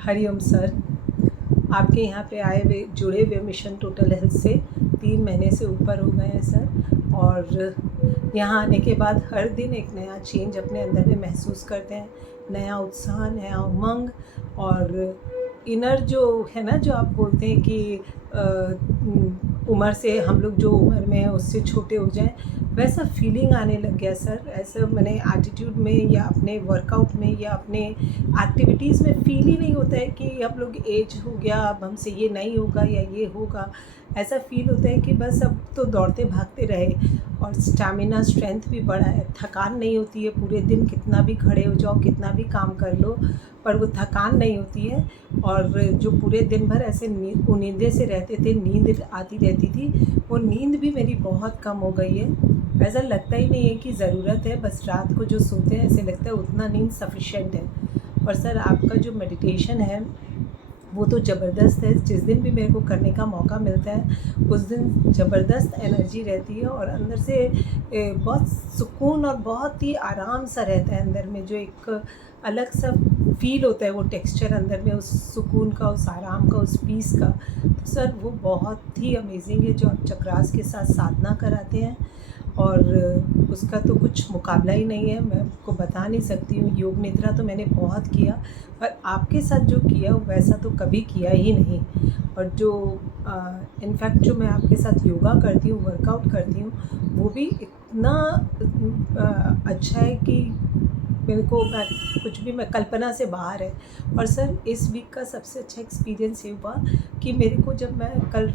Hariom sir, आपके यहाँ पे आए हुए जुड़े हुए मिशन टोटल हेल्थ से 3 महीने से ऊपर हो गए हैं सर। और यहाँ आने के बाद हर दिन एक नया चेंज अपने अंदर में महसूस करते हैं, नया उत्साह, नया उमंग। और इनर जो है ना, जो आप बोलते हैं कि उम्र से हम लोग जो उम्र में है उससे छोटे हो जाएं, वैसा फीलिंग आने लग गया सर। ऐसा मैंने एटीट्यूड में या अपने वर्कआउट में या अपने एक्टिविटीज़ में फील ही नहीं होता है कि हम लोग एज हो गया, अब हमसे ये नहीं होगा या ये होगा। ऐसा फील होता है कि बस अब तो दौड़ते भागते रहे। और स्टैमिना, स्ट्रेंथ भी बढ़ा है, थकान नहीं होती है। पूरे दिन कितना भी खड़े हो जाओ, कितना भी काम कर लो, पर वो थकान नहीं होती है। और जो पूरे दिन भर ऐसे उम्मीदें से रहते थे, नींद आती रहती थी, वो नींद भी मेरी बहुत कम हो गई है। ऐसा लगता ही नहीं है कि ज़रूरत है, बस रात को जो सोते हैं ऐसे लगता है उतना नींद सफिशेंट है। और सर, आपका जो मेडिटेशन है वो तो ज़बरदस्त है। जिस दिन भी मेरे को करने का मौका मिलता है उस दिन ज़बरदस्त एनर्जी रहती है और अंदर से बहुत सुकून और बहुत ही आराम सा रहता है अंदर में। जो एक अलग सा फील होता है, वो टेक्सचर अंदर में, उस सुकून का, उस आराम का, उस पीस का। तो सर, वो बहुत ही अमेजिंग है जो आप चक्रास के साथ साधना कराते हैं। और उसका तो कुछ मुकाबला ही नहीं है, मैं आपको बता नहीं सकती हूँ। योग निद्रा तो मैंने बहुत किया, पर आपके साथ जो किया वैसा तो कभी किया ही नहीं। और जो इनफैक्ट जो मैं आपके साथ योगा करती हूँ, वर्कआउट करती हूँ, वो भी इतना अच्छा है कि मेरे को मैं कल्पना से बाहर है। और सर, इस वीक का सबसे अच्छा एक्सपीरियंस ये हुआ कि मेरे को, जब मैं कल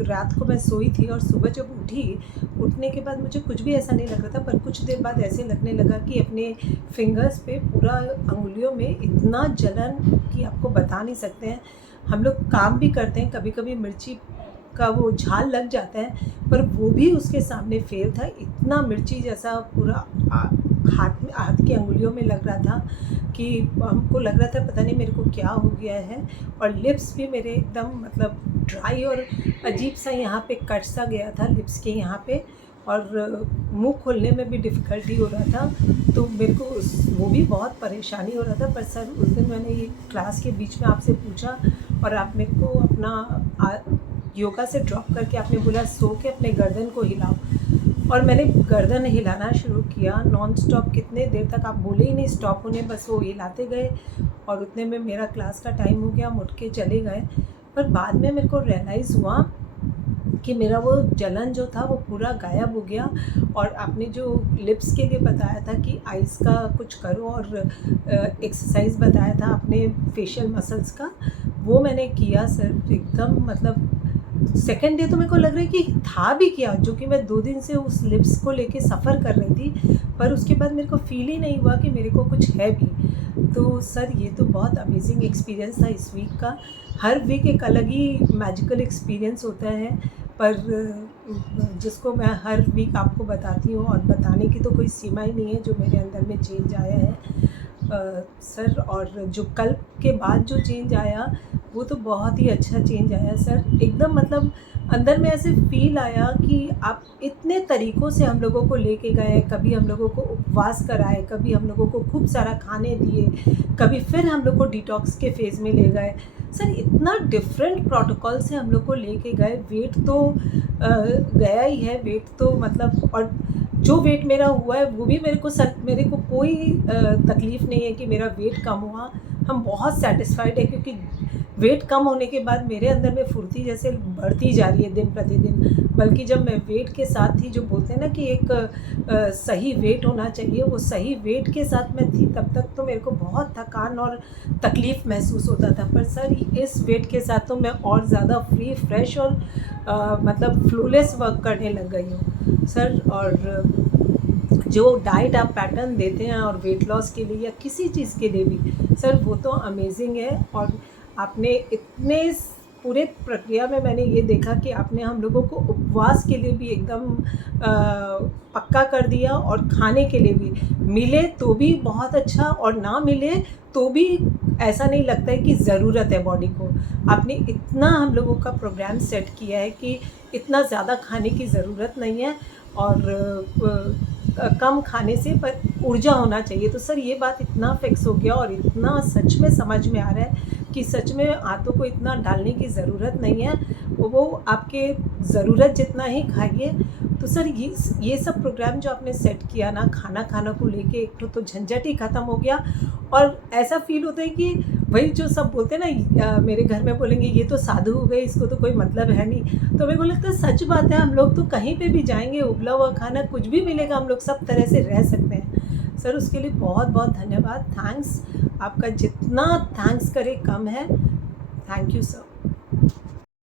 रात को मैं सोई थी और सुबह जब उठने के बाद मुझे कुछ भी ऐसा नहीं लग रहा था, पर कुछ देर बाद ऐसे लगने लगा कि अपने फिंगर्स पे पूरा अंगुलियों में इतना जलन कि आपको बता नहीं सकते हैं। हम लोग काम भी करते हैं, कभी कभी मिर्ची का वो झाल लग जाता है, पर वो भी उसके सामने फेल था। इतना मिर्ची जैसा पूरा हाथ की अंगुलियों में लग रहा था कि हमको लग रहा था पता नहीं मेरे को क्या हो गया है। और लिप्स भी मेरे एकदम मतलब ड्राई और अजीब सा, यहाँ पे कट सा गया था लिप्स के यहाँ पे। और मुंह खोलने में भी डिफ़िकल्टी हो रहा था। तो मेरे को वो भी बहुत परेशानी हो रहा था। पर सर, उस दिन मैंने ये क्लास के बीच में आपसे पूछा और आप मेरे को अपना योगा से ड्रॉप करके आपने बोला सो के अपने गर्दन को हिलाओ। और मैंने गर्दन हिलाना शुरू किया नॉन स्टॉप। कितने देर तक आप बोले ही नहीं स्टॉप होने, बस वो हिलाते गए। और उतने में मेरा क्लास का टाइम हो गया, हम उठ के चले गए। पर बाद में मेरे को रियलाइज़ हुआ कि मेरा वो जलन जो था वो पूरा गायब हो गया। और आपने जो लिप्स के लिए बताया था कि आइज़ का कुछ करो और एक्सरसाइज बताया था अपने फेशियल मसल्स का, वो मैंने किया सर। एकदम मतलब सेकेंड डे तो मेरे को लग रहा है कि था भी क्या, जो कि मैं 2 दिन से उस लिप्स को लेके सफ़र कर रही थी, पर उसके बाद मेरे को फील ही नहीं हुआ कि मेरे को कुछ है भी। तो सर, ये तो बहुत अमेजिंग एक्सपीरियंस था इस वीक का। हर वीक एक अलग ही मैजिकल एक्सपीरियंस होता है, पर जिसको मैं हर वीक आपको बताती हूँ और बताने की तो कोई सीमा ही नहीं है जो मेरे अंदर में चेंज आया है सर। और जो कल के बाद जो चेंज आया वो तो बहुत ही अच्छा चेंज आया सर। एकदम मतलब अंदर में ऐसे फील आया कि आप इतने तरीक़ों से हम लोगों को लेके गए। कभी हम लोगों को उपवास कराए, कभी हम लोगों को खूब सारा खाने दिए, कभी फिर हम लोग को डिटॉक्स के फेज़ में ले गए। सर, इतना डिफरेंट प्रोटोकॉल से हम लोग को लेके गए। वेट तो गया ही है, वेट तो मतलब, और जो वेट मेरा हुआ है वो भी मेरे को कोई तकलीफ़ नहीं है कि मेरा वेट कम हुआ। हम बहुत सैटिस्फाइड है, क्योंकि वेट कम होने के बाद मेरे अंदर में फुर्ती जैसे बढ़ती जा रही है दिन प्रतिदिन। बल्कि जब मैं वेट के साथ थी, जो बोलते हैं ना कि एक सही वेट होना चाहिए, वो सही वेट के साथ मैं थी, तब तक तो मेरे को बहुत थकान और तकलीफ़ महसूस होता था। पर सर, इस वेट के साथ तो मैं और ज़्यादा फ्री, फ्रेश और मतलब फ्लॉलेस वर्क करने लग गई हूँ सर। और जो डाइट आप पैटर्न देते हैं और वेट लॉस के लिए या किसी चीज़ के लिए भी सर, वो तो अमेजिंग है। और आपने इतने पूरे प्रक्रिया में मैंने ये देखा कि आपने हम लोगों को उपवास के लिए भी एकदम पक्का कर दिया, और खाने के लिए भी, मिले तो भी बहुत अच्छा और ना मिले तो भी ऐसा नहीं लगता है कि ज़रूरत है बॉडी को। आपने इतना हम लोगों का प्रोग्राम सेट किया है कि इतना ज़्यादा खाने की ज़रूरत नहीं है, और कम खाने से पर ऊर्जा होना चाहिए। तो सर, ये बात इतना फिक्स हो गया और इतना सच में समझ में आ रहा है कि सच में आंतों को इतना डालने की ज़रूरत नहीं है, वो आपके ज़रूरत जितना ही खाइए। तो सर ये सब प्रोग्राम जो आपने सेट किया ना, खाना को लेके, एक तो झंझट ही ख़त्म हो गया। और ऐसा फ़ील होता है कि वही जो सब बोलते हैं ना, मेरे घर में बोलेंगे ये तो साधु हो गई, इसको तो कोई मतलब है नहीं। तो मेरे को लगता है सच बात है, हम लोग तो कहीं पे भी जाएंगे, उबला हुआ खाना कुछ भी मिलेगा, हम लोग सब तरह से रह सकते हैं। सर उसके लिए बहुत बहुत धन्यवाद, थैंक्स। आपका जितना थैंक्स करे कम है। Thank you sir.